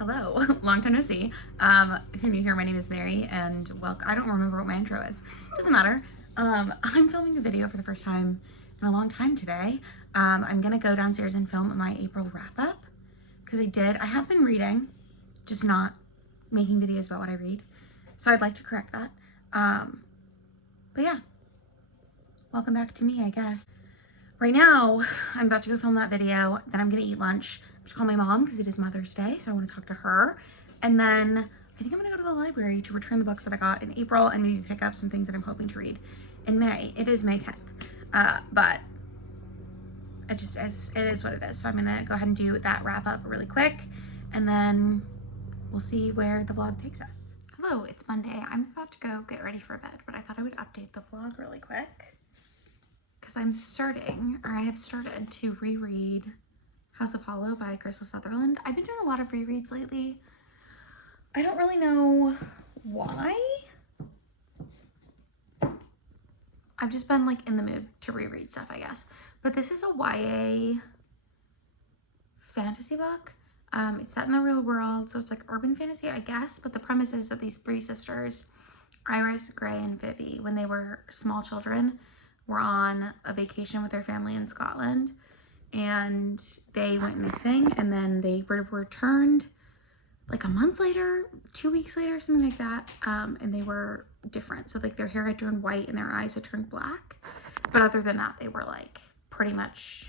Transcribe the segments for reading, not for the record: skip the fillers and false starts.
Hello, long time no see. If you're new here, my name is Mary, and welcome. I don't remember what my intro is. Doesn't matter. I'm filming a video for the first time in a long time today. I'm gonna go downstairs and film my April wrap up because I have been reading, just not making videos about what I read. So I'd like to correct that. But yeah, welcome back to me, I guess. Right now, I'm about to go film that video, then I'm gonna eat lunch. I have to call my mom because it is Mother's Day, so I wanna talk to her. And then I think I'm gonna go to the library to return the books that I got in April and maybe pick up some things that I'm hoping to read in May. It is May 10th, but it is what it is. So I'm gonna go ahead and do that wrap up really quick, and then we'll see where the vlog takes us. Hello, it's Monday. I'm about to go get ready for bed, but I thought I would update the vlog really quick, because I have started to reread House of Hollow by Krystal Sutherland. I've been doing a lot of rereads lately. I don't really know why. I've just been like in the mood to reread stuff, I guess. But this is a YA fantasy book. It's set in the real world, so it's like urban fantasy, I guess. But the premise is that these three sisters, Iris, Gray, and Vivi, when they were small children, were on a vacation with their family in Scotland, and they went missing, and then they were returned like a month later, 2 weeks later, something like that, and they were different. So like their hair had turned white and their eyes had turned black, but other than that, they were like pretty much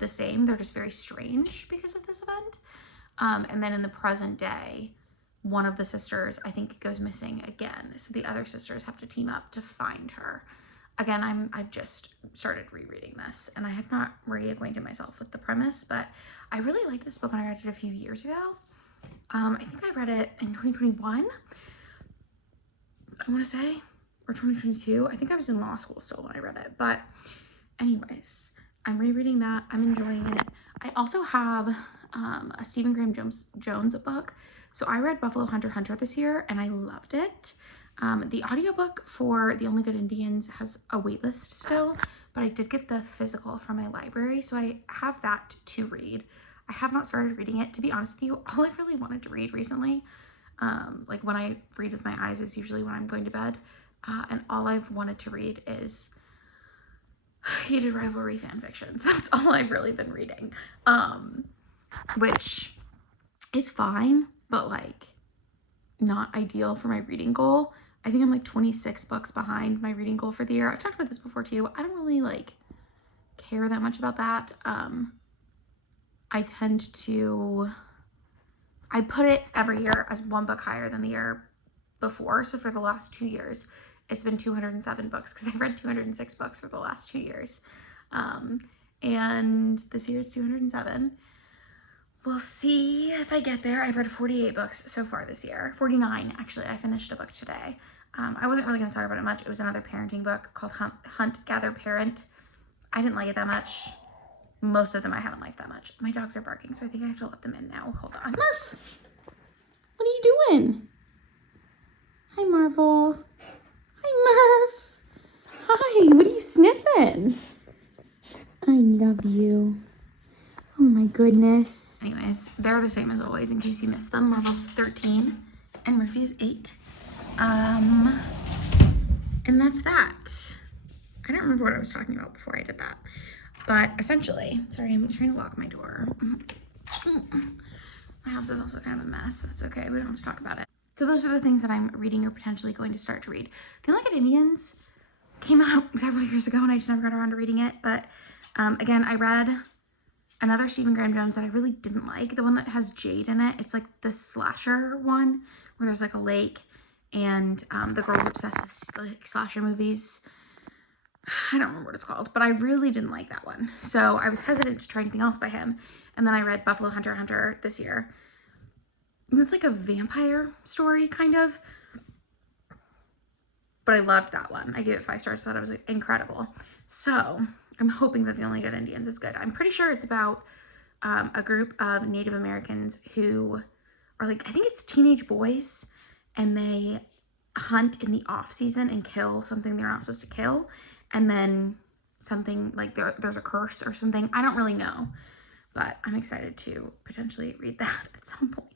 the same. They're just very strange because of this event. And then in the present day, one of the sisters, I think, goes missing again, so the other sisters have to team up to find her. Again, I've just started rereading this, and I have not reacquainted myself with the premise, but I really liked this book when I read it a few years ago. I think I read it in 2021, I want to say, or 2022. I think I was in law school still when I read it, but anyways, I'm rereading that. I'm enjoying it. I also have a Stephen Graham Jones book. So I read Buffalo Hunter this year, and I loved it. The audiobook for The Only Good Indians has a waitlist still, but I did get the physical from my library, so I have that to read. I have not started reading it. To be honest with you, all I've really wanted to read recently, like when I read with my eyes, is usually when I'm going to bed, and all I've wanted to read is heated rivalry fan fictions. That's all I've really been reading, which is fine, but like not ideal for my reading goal. I think I'm like 26 books behind my reading goal for the year. I've talked about this before too. I don't really like care that much about that. I tend to, I put it every year as one book higher than the year before. So for the last 2 years, it's been 207 books because I've read 206 books for the last 2 years. And this year it's 207. We'll see if I get there. I've read 48 books so far this year. 49, actually. I finished a book today. I wasn't really going to talk about it much. It was another parenting book called Hunt, Gather, Parent. I didn't like it that much. Most of them I haven't liked that much. My dogs are barking, so I think I have to let them in now. Hold on. Murph! What are you doing? Hi, Marvel. Hi, Murph. Hi, what are you sniffing? I love you. Oh my goodness. Anyways, they're the same as always in case you missed them. Marvel's 13 and Murphy is 8. And that's that. I don't remember what I was talking about before I did that. But essentially, sorry, I'm trying to lock my door. My house is also kind of a mess. That's okay. We don't have to talk about it. So those are the things that I'm reading or potentially going to start to read. The Only Good Indians came out several years ago and I just never got around to reading it. But again, I read another Stephen Graham Jones that I really didn't like, the one that has Jade in it. It's like the slasher one where there's like a lake and the girl's obsessed with like slasher movies. I don't remember what it's called, but I really didn't like that one. So I was hesitant to try anything else by him. And then I read Buffalo Hunter this year. And it's like a vampire story, kind of. But I loved that one. I gave it 5 stars, thought it was incredible. So I'm hoping that The Only Good Indians is good. I'm pretty sure it's about a group of Native Americans who are like, I think it's teenage boys, and they hunt in the off season and kill something they're not supposed to kill. And then something like there's a curse or something. I don't really know, but I'm excited to potentially read that at some point.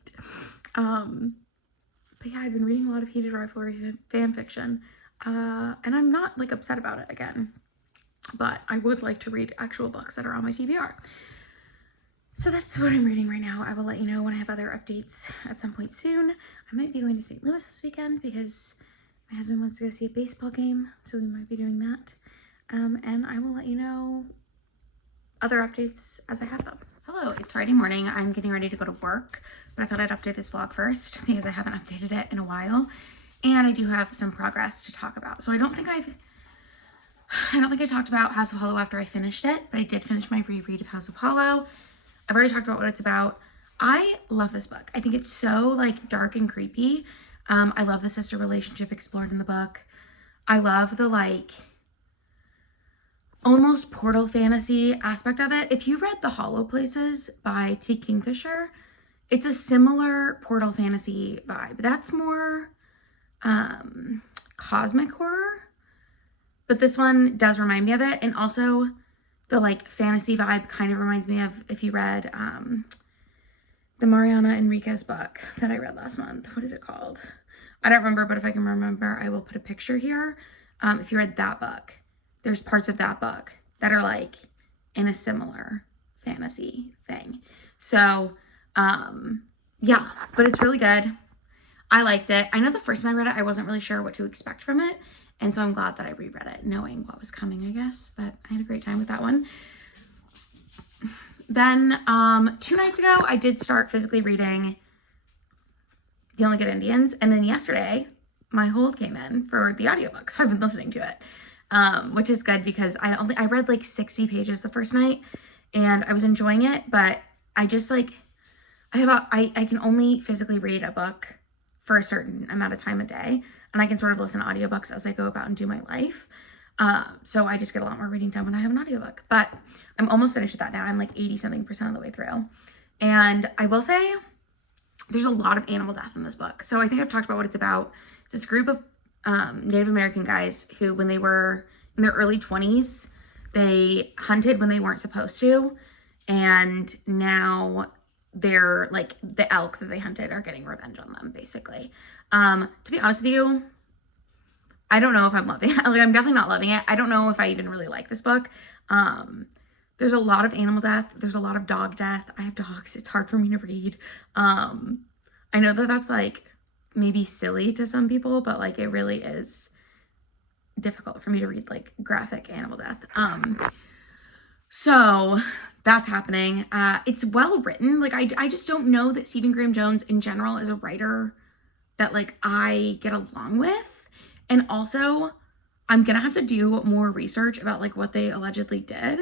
But yeah, I've been reading a lot of heated rivalry fan fiction, and I'm not like upset about it again, but I would like to read actual books that are on my TBR. So that's what I'm reading right now. I will let you know when I have other updates at some point soon. I might be going to St. Louis this weekend because my husband wants to go see a baseball game, so we might be doing that. And I will let you know other updates as I have them. Hello, it's Friday morning. I'm getting ready to go to work, but I thought I'd update this vlog first because I haven't updated it in a while, and I do have some progress to talk about. So I don't think I talked about House of Hollow after I finished it, but I did finish my reread of House of Hollow. I've already talked about what it's about. I love this book. I think it's so like dark and creepy. I love the sister relationship explored in the book. I love the like almost portal fantasy aspect of it. If you read The Hollow Places by T. Kingfisher, it's a similar portal fantasy vibe. That's more cosmic horror, but this one does remind me of it. And also the like fantasy vibe kind of reminds me of if you read the Mariana Enriquez book that I read last month. What is it called? I don't remember, but if I can remember, I will put a picture here. If you read that book, there's parts of that book that are like in a similar fantasy thing. So, yeah, but it's really good. I liked it. I know the first time I read it, I wasn't really sure what to expect from it. And so I'm glad that I reread it knowing what was coming, I guess. But I had a great time with that one. Then 2 nights ago, I did start physically reading The Only Good Indians. And then yesterday, my hold came in for the audiobook. So I've been listening to it, which is good because I read like 60 pages the first night and I was enjoying it. But I just like, I can only physically read a book for a certain amount of time a day. And I can sort of listen to audiobooks as I go about and do my life. So I just get a lot more reading done when I have an audiobook. But I'm almost finished with that now. I'm like 80-something% of the way through. And I will say there's a lot of animal death in this book. So I think I've talked about what it's about. It's this group of Native American guys who, when they were in their early 20s, they hunted when they weren't supposed to. And now they're like the elk that they hunted are getting revenge on them, basically. To be honest with you, I don't know if I'm loving it. Like, I'm definitely not loving it. I don't know if I even really like this book. There's a lot of animal death. There's a lot of dog death. I have dogs. It's hard for me to read. I know that that's like maybe silly to some people, but like it really is difficult for me to read like graphic animal death. So that's happening. It's well written. Like I just don't know that Stephen Graham Jones in general is a writer that like I get along with. And also I'm gonna have to do more research about like what they allegedly did,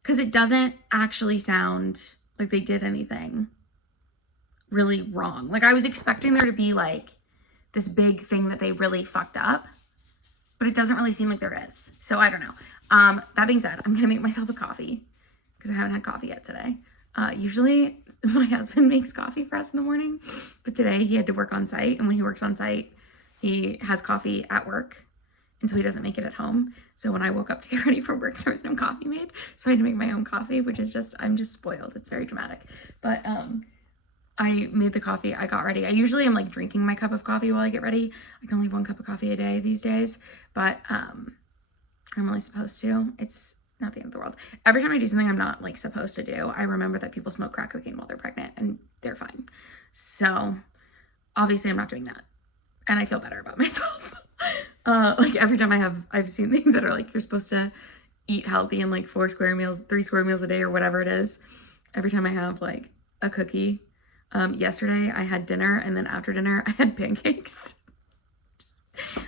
because it doesn't actually sound like they did anything really wrong. Like I was expecting there to be like this big thing that they really fucked up, but it doesn't really seem like there is. So I don't know. That being said, I'm gonna make myself a coffee because I haven't had coffee yet today. Usually my husband makes coffee for us in the morning, but today he had to work on site, and when he works on site, he has coffee at work, and so he doesn't make it at home. So when I woke up to get ready for work, there was no coffee made, so I had to make my own coffee, which is just, I'm just spoiled. It's very dramatic. But I made the coffee, I got ready. I usually am like drinking my cup of coffee while I get ready. I can only have 1 cup of coffee a day these days, but I'm only supposed to. It's not the end of the world. Every time I do something I'm not like supposed to do, I remember that people smoke crack cocaine while they're pregnant and they're fine. So obviously I'm not doing that, and I feel better about myself. Like every time I've seen things that are like, you're supposed to eat healthy and like 3 square meals a day or whatever it is. Every time I have like a cookie, yesterday I had dinner, and then after dinner I had pancakes.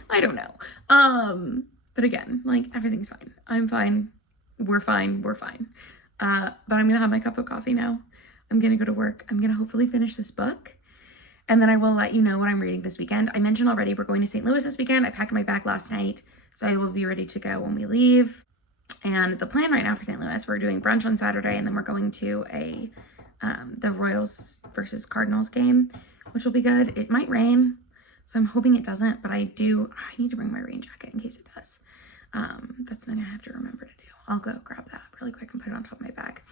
I don't know. But again, like everything's fine. I'm fine. We're fine. But I'm gonna have my cup of coffee now. I'm gonna go to work. I'm gonna hopefully finish this book, and then I will let you know what I'm reading this weekend. I mentioned already we're going to St. Louis this weekend. I packed my bag last night, so I will be ready to go when we leave. And the plan right now for St. Louis, we're doing brunch on Saturday, and then we're going to the Royals versus Cardinals game, which will be good. It might rain, so I'm hoping it doesn't, but I need to bring my rain jacket in case it does. That's something I have to remember to do. I'll go grab that really quick and put it on top of my bag.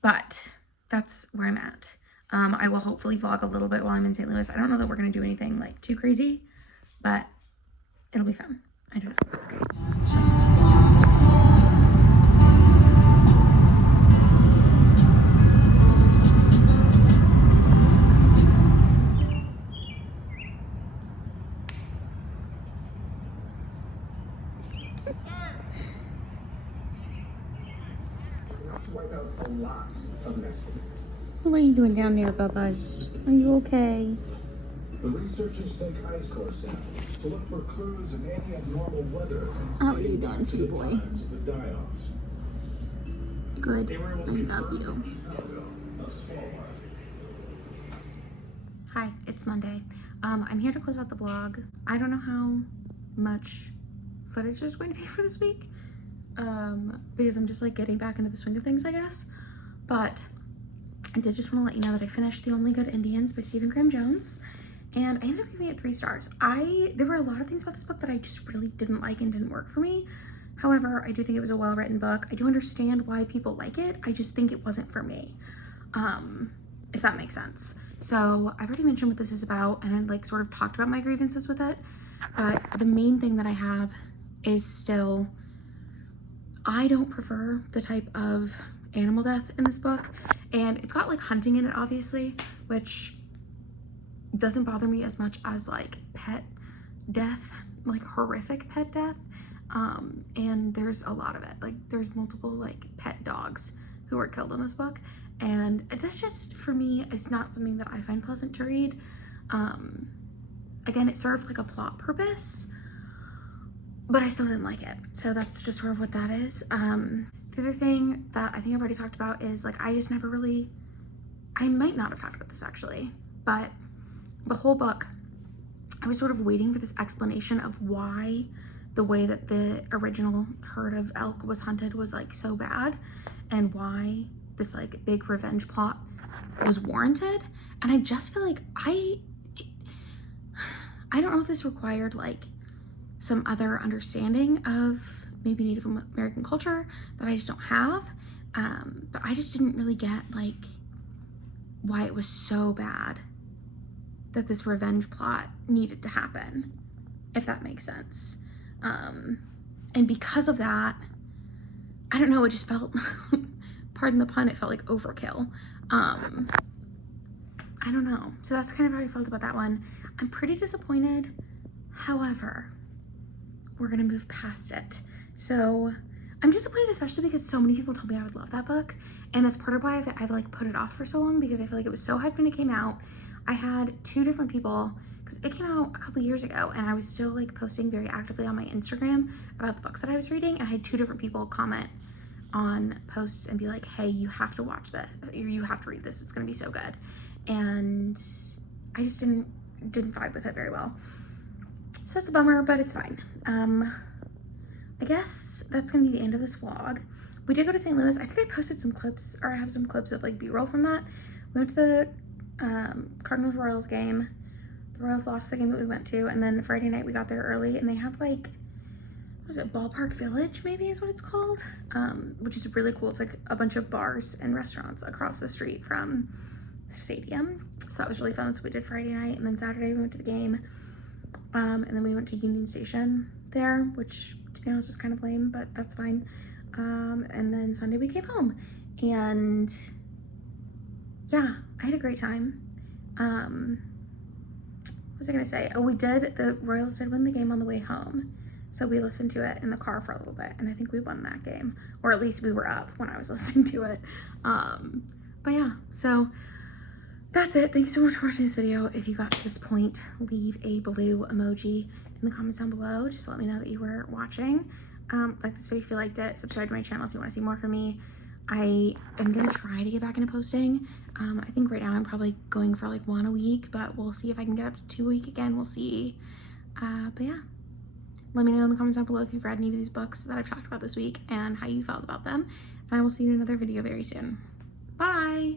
But that's where I'm at. I will hopefully vlog a little bit while I'm in St. Louis. I don't know that we're going to do anything like too crazy, but it'll be fun. I don't know. Okay. What are you doing down there, Bubba's? Are you okay? The researchers take ice core samples to look for clues in any abnormal weather. How are you doing, sweet boy? The die-offs. Good. I love you. Hi, it's Monday. I'm here to close out the vlog. I don't know how much footage there's going to be for this week, because I'm just like getting back into the swing of things, I guess. But I did just want to let you know that I finished The Only Good Indians by Stephen Graham Jones, and I ended up giving it 3 stars. There were a lot of things about this book that I just really didn't like and didn't work for me. However, I do think it was a well-written book. I do understand why people like it. I just think it wasn't for me, if that makes sense. So I've already mentioned what this is about, and I like sort of talked about my grievances with it, but the main thing that I have is still, I don't prefer the type of animal death in this book, and it's got like hunting in it, obviously, which doesn't bother me as much as like pet death, like horrific pet death. And there's a lot of it. Like there's multiple like pet dogs who are killed in this book, and that's just, for me, it's not something that I find pleasant to read. Again, it served like a plot purpose, but I still didn't like it. So that's just sort of what that is. The other thing that I think I've already talked about is like, I just never really, I might not have talked about this actually, but the whole book, I was sort of waiting for this explanation of why the way that the original herd of elk was hunted was like so bad, and why this like big revenge plot was warranted. And I just feel like I don't know if this required like some other understanding of maybe Native American culture that I just don't have, but I just didn't really get like why it was so bad that this revenge plot needed to happen, if that makes sense. And because of that, I don't know, it just felt, pardon the pun, it felt like overkill. I don't know. So that's kind of how I felt about that one. I'm pretty disappointed. However, we're gonna move past it. So I'm disappointed, especially because so many people told me I would love that book. And that's part of why I've like put it off for so long, because I feel like it was so hyped when it came out. I had 2 different people, because it came out a couple years ago, and I was still like posting very actively on my Instagram about the books that I was reading, and I had 2 different people comment on posts and be like, hey, you have to watch this, you have to read this, it's gonna be so good. And I just didn't vibe with it very well. So that's a bummer, but it's fine. I guess that's gonna be the end of this vlog. We did go to St. Louis. I think I posted some clips, or I have some clips of like B-roll from that. We went to the Cardinals-Royals game. The Royals lost the game that we went to, and then Friday night we got there early, and they have like, what was it, Ballpark Village maybe is what it's called, which is really cool. It's like a bunch of bars and restaurants across the street from the stadium. So that was really fun. So we did Friday night, and then Saturday we went to the game, and then we went to Union Station there, which to be honest was kind of lame, but that's fine. And then Sunday we came home, and yeah, I had a great time. What was I gonna say? Oh, the Royals did win the game on the way home. So we listened to it in the car for a little bit, and I think we won that game, or at least we were up when I was listening to it. But yeah, so that's it. Thank you so much for watching this video. If you got to this point, leave a blue emoji in the comments down below, just to let me know that you were watching. Like this video if you liked it. Subscribe to my channel if you want to see more from me. I am gonna try to get back into posting. I think right now I'm probably going for like 1 a week, but we'll see if I can get up to 2 a week again. We'll see. But yeah, let me know in the comments down below if you've read any of these books that I've talked about this week and how you felt about them. And I will see you in another video very soon. Bye.